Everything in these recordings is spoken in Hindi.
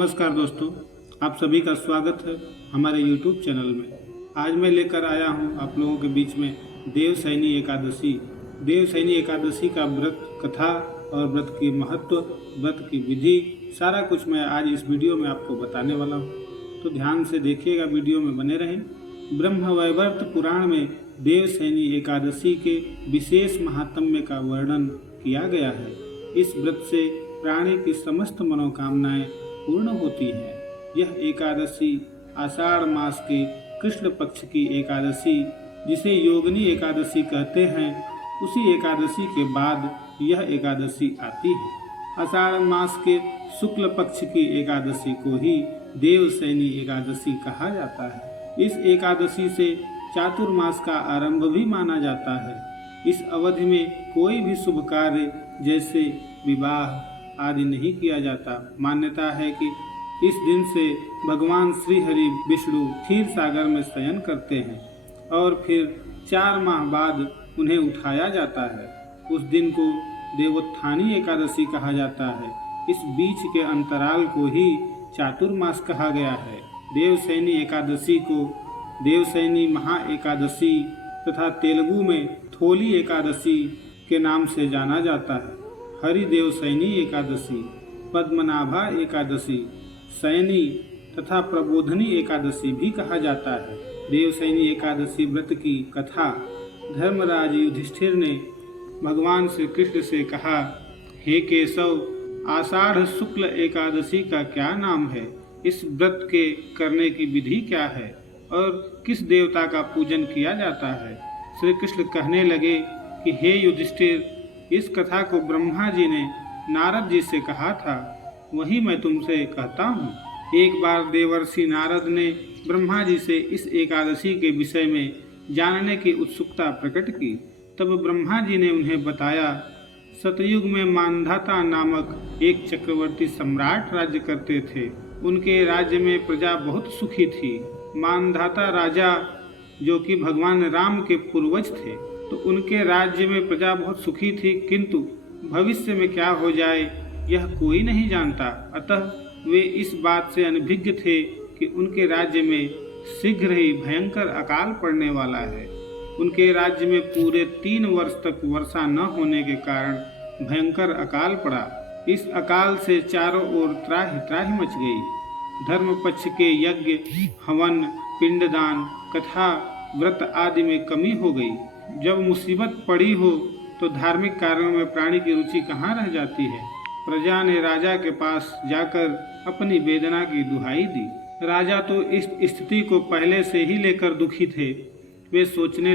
नमस्कार दोस्तों, आप सभी का स्वागत है हमारे YouTube चैनल में। आज मैं लेकर आया हूं आप लोगों के बीच में देवशयनी एकादशी। देवशयनी एकादशी का व्रत कथा और व्रत की महत्व, व्रत की विधि, सारा कुछ मैं आज इस वीडियो में आपको बताने वाला हूं, तो ध्यान से देखिएगा, वीडियो में बने रहें। ब्रह्मवैवर्त पुराण में देवशयनी एकादशी के विशेष महात्म्य का वर्णन किया गया है। इस व्रत से प्राणी की समस्त मनोकामनाएं पूर्ण होती है। यह एकादशी आषाढ़ मास के कृष्ण पक्ष की एकादशी, जिसे योगिनी एकादशी कहते हैं, उसी एकादशी के बाद यह एकादशी आती है। आषाढ़ मास के शुक्ल पक्ष की एकादशी को ही देवशयनी एकादशी कहा जाता है। इस एकादशी से चातुर्मास का आरंभ भी माना जाता है। इस अवधि में कोई भी शुभ कार्य जैसे विवाह आदि नहीं किया जाता। मान्यता है कि इस दिन से भगवान श्री हरि विष्णु क्षीर सागर में शयन करते हैं और फिर 4 माह बाद उन्हें उठाया जाता है। उस दिन को देवोत्थानी एकादशी कहा जाता है। इस बीच के अंतराल को ही चातुर्मास कहा गया है। देवशयनी एकादशी को देवशयनी महा एकादशी तथा तेलुगु में थोली एकादशी के नाम से जाना जाता है। हरिदेवशयनी एकादशी, पद्मनाभा एकादशी, शयनी तथा प्रबोधनी एकादशी भी कहा जाता है। देवशयनी एकादशी व्रत की कथा। धर्मराज युधिष्ठिर ने भगवान श्री कृष्ण से कहा, हे केशव, आषाढ़ शुक्ल एकादशी का क्या नाम है? इस व्रत के करने की विधि क्या है और किस देवता का पूजन किया जाता है? श्री कृष्ण कहने लगे कि हे युधिष्ठिर, इस कथा को ब्रह्मा जी ने नारद जी से कहा था, वही मैं तुमसे कहता हूँ। एक बार देवर्षि नारद ने ब्रह्मा जी से इस एकादशी के विषय में जानने की उत्सुकता प्रकट की। तब ब्रह्मा जी ने उन्हें बताया, सतयुग में मानधाता नामक एक चक्रवर्ती सम्राट राज्य करते थे। उनके राज्य में प्रजा बहुत सुखी थी। मानधाता राजा, जो कि भगवान राम के पूर्वज थे, तो उनके राज्य में प्रजा बहुत सुखी थी, किंतु भविष्य में क्या हो जाए यह कोई नहीं जानता। अतः वे इस बात से अनभिज्ञ थे कि उनके राज्य में शीघ्र ही भयंकर अकाल पड़ने वाला है। उनके राज्य में पूरे 3 वर्ष तक वर्षा न होने के कारण भयंकर अकाल पड़ा। इस अकाल से चारों ओर त्राहि त्राहि मच गई। धर्म पक्ष के यज्ञ, हवन, पिंडदान, कथा, व्रत आदि में कमी हो गई। जब मुसीबत पड़ी हो तो धार्मिक कार्यों में प्राणी की रुचि कहाँ रह जाती है। प्रजा ने राजा के पास जाकर अपनी वेदना की दुहाई दी। राजा तो इस स्थिति को पहले से ही लेकर दुखी थे। वे सोचने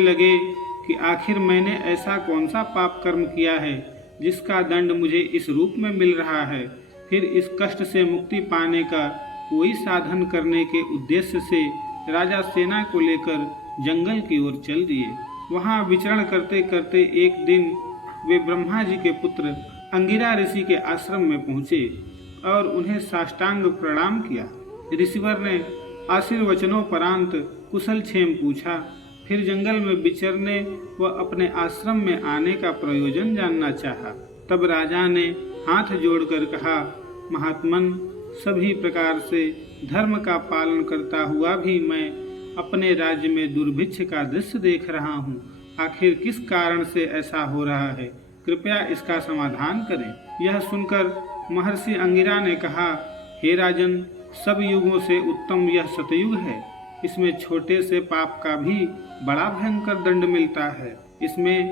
लगे कि आखिर मैंने ऐसा कौन सा पाप कर्म किया है जिसका दंड मुझे इस रूप में मिल रहा है। फिर इस कष्ट से मुक्ति पाने का कोई साधन करने के उद्देश्य से राजा सेना को लेकर जंगल की ओर चल दिए। वहां विचरण करते करते एक दिन वे ब्रह्मा जी के पुत्र अंगिरा ऋषि के आश्रम में पहुँचे और उन्हें साष्टांग प्रणाम किया। ऋषिवर ने आशीर्वचनों परांत कुशल क्षेम पूछा। फिर जंगल में विचरने व अपने आश्रम में आने का प्रयोजन जानना चाहा। तब राजा ने हाथ जोड़कर कहा, महात्मन, सभी प्रकार से धर्म का पालन करता हुआ भी मैं अपने राज्य में दुर्भिक्ष का दृश्य देख रहा हूँ। आखिर किस कारण से ऐसा हो रहा है? कृपया इसका समाधान करें। यह सुनकर महर्षि अंगिरा ने कहा, हे राजन, सब युगों से उत्तम यह सतयुग है। इसमें छोटे से पाप का भी बड़ा भयंकर दंड मिलता है। इसमें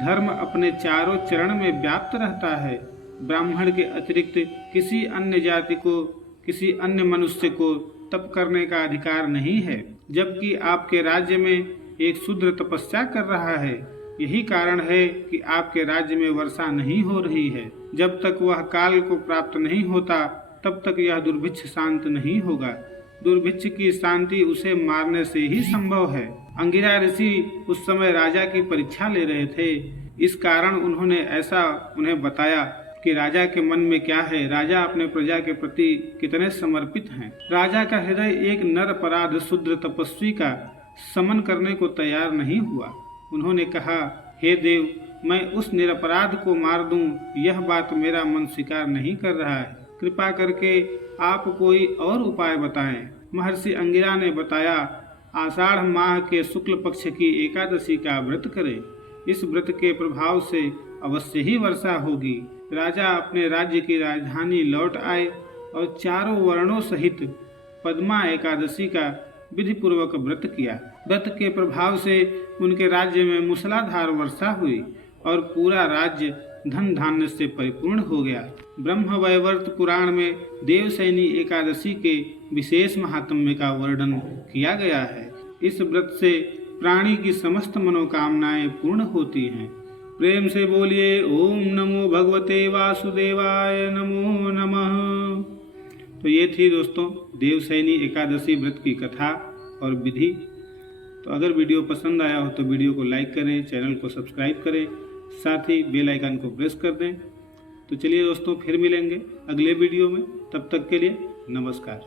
धर्म अपने चारों चरण में व्याप्त रहता है। ब्राह्मण के अतिरिक्त किसी अन्य जाति को, किसी अन्य मनुष्य को तप करने का अधिकार नहीं है, जबकि आपके राज्य में एक शूद्र तपस्या कर रहा है। यही कारण है कि आपके राज्य में वर्षा नहीं हो रही है। जब तक वह काल को प्राप्त नहीं होता तब तक यह दुर्भिक्ष शांत नहीं होगा। दुर्भिक्ष की शांति उसे मारने से ही संभव है। अंगिरा ऋषि उस समय राजा की परीक्षा ले रहे थे। इस कारण उन्होंने ऐसा उन्हें बताया कि राजा के मन में क्या है, राजा अपने प्रजा के प्रति कितने समर्पित हैं। राजा का हृदय एक नर अपराध शूद्र तपस्वी का समन करने को तैयार नहीं हुआ। उन्होंने कहा, हे देव, मैं उस निरपराध को मार दूं, यह बात मेरा मन स्वीकार नहीं कर रहा है। कृपा करके आप कोई और उपाय बताएं। महर्षि अंगिरा ने बताया, आषाढ़ माह के शुक्ल पक्ष की एकादशी का व्रत करें। इस व्रत के प्रभाव से अवश्य ही वर्षा होगी। राजा अपने राज्य की राजधानी लौट आए और चारों वर्णों सहित पद्मा एकादशी का विधि पूर्वक व्रत किया। व्रत के प्रभाव से उनके राज्य में मूसलाधार वर्षा हुई और पूरा राज्य धन धान्य से परिपूर्ण हो गया। ब्रह्म वैवर्त पुराण में देवसैनी एकादशी के विशेष महात्म्य का वर्णन किया गया है। इस व्रत से प्राणी की समस्त मनोकामनाएं पूर्ण होती हैं। प्रेम से बोलिए ओम नमो भगवते वासुदेवाय नमो नमः। तो ये थी दोस्तों देवसैनी एकादशी व्रत की कथा और विधि। तो अगर वीडियो पसंद आया हो तो वीडियो को लाइक करें, चैनल को सब्सक्राइब करें, साथ ही बेल आइकन को प्रेस कर दें। तो चलिए दोस्तों फिर मिलेंगे अगले वीडियो में, तब तक के लिए नमस्कार।